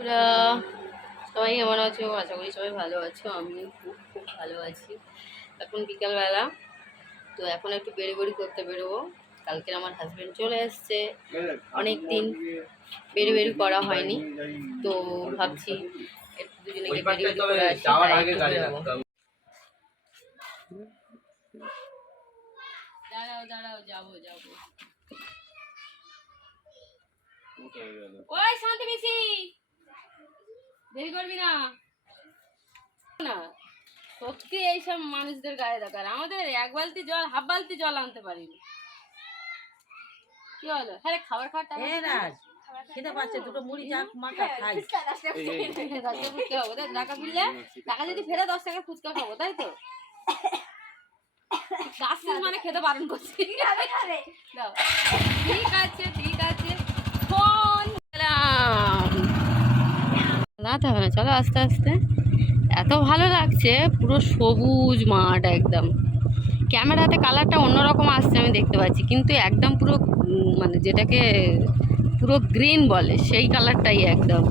তোরা সবাই কেমন আছো? আশা করি সবাই ভালো আছো। আমি খুব খুব ভালো আছি। এখন বিকালবেলা, তো এখন একটু বেড়ি করতে বেরোবো। কালকে আমার হাজব্যান্ড চলে এসছে, অনেক দিন বেড়ি করা হয়নি, তো ভাবছি একটু দুজনেকে বেড়ি করে আসি, তাই একটু বেরোবো। দাঁড়াও দাঁড়াও, যাবো যাবো। ওই শান্তি বেশি দেরি করবি না। না সত্যি এইসব মানুষদের গায়ে দরকার। আমাদের এক বালতি জল, হাফ বালতি জল আনতে পারিনি। কি হলো? হ্যাঁ খাবার খাওয়াটা খেতে পাচ্ছে, দুটো মুড়ি যা মাখা খাই। ফুচকা খাবো তাই? টাকা ফিরলে টাকা যদি ফেরে 10 টাকা ফুচকা খাবো, তাই তো? গাছের মানে খেতে বারণ করছি। ঠিক আছে ঠিক আছে, ফোন লাগাতে হবে না, চলো আস্তে আস্তে। এত ভালো লাগছে, পুরো সবুজ মাঠ একদম। ক্যামেরাতে কালারটা অন্যরকম আসছে আমি দেখতে পাচ্ছি, কিন্তু একদম পুরো মানে যেটাকে পুরো গ্রিন বলে সেই কালারটাই একদম।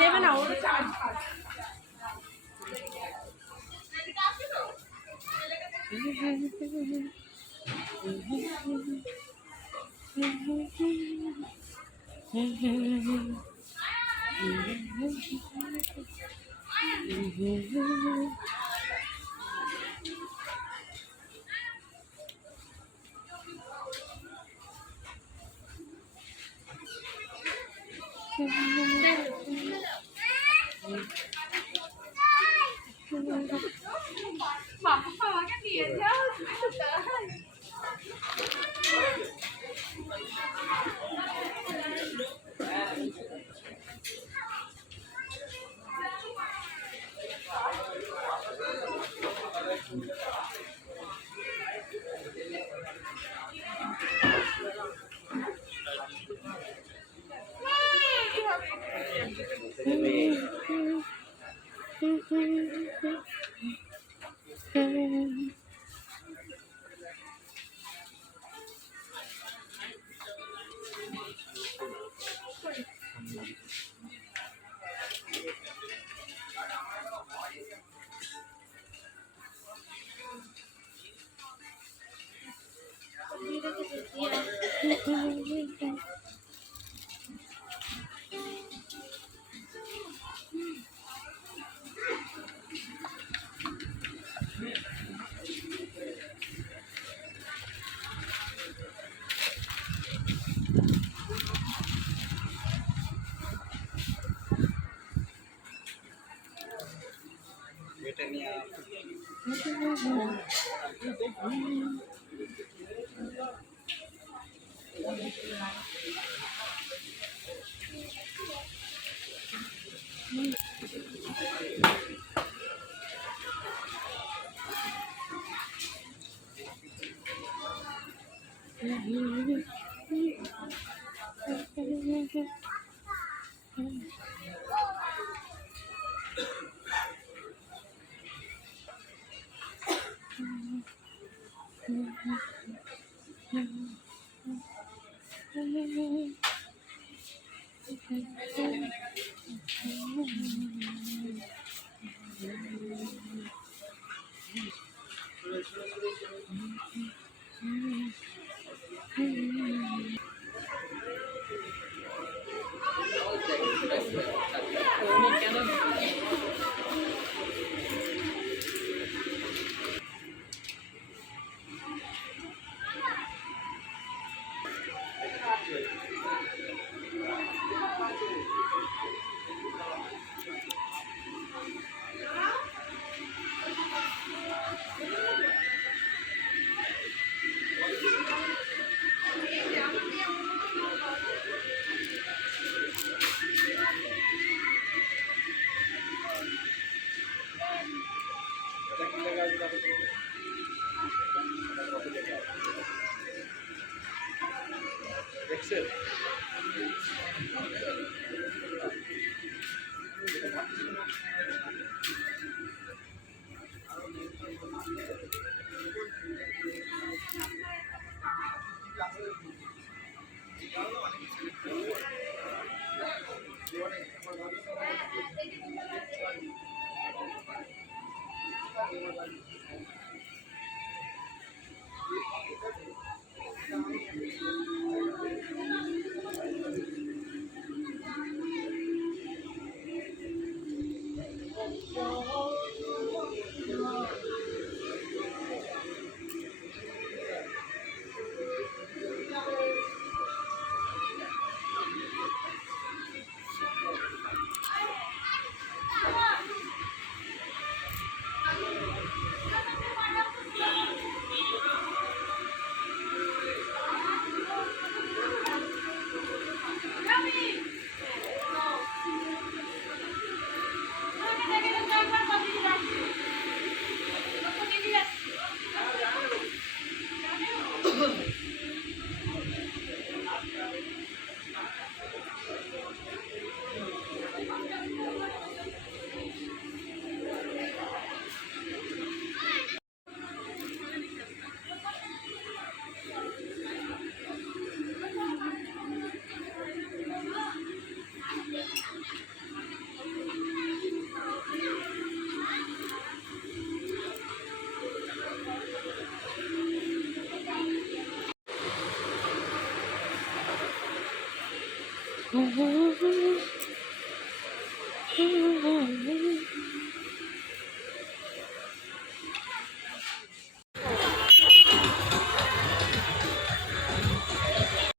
দেবে না ওর আমাকে দিয়ে যাও।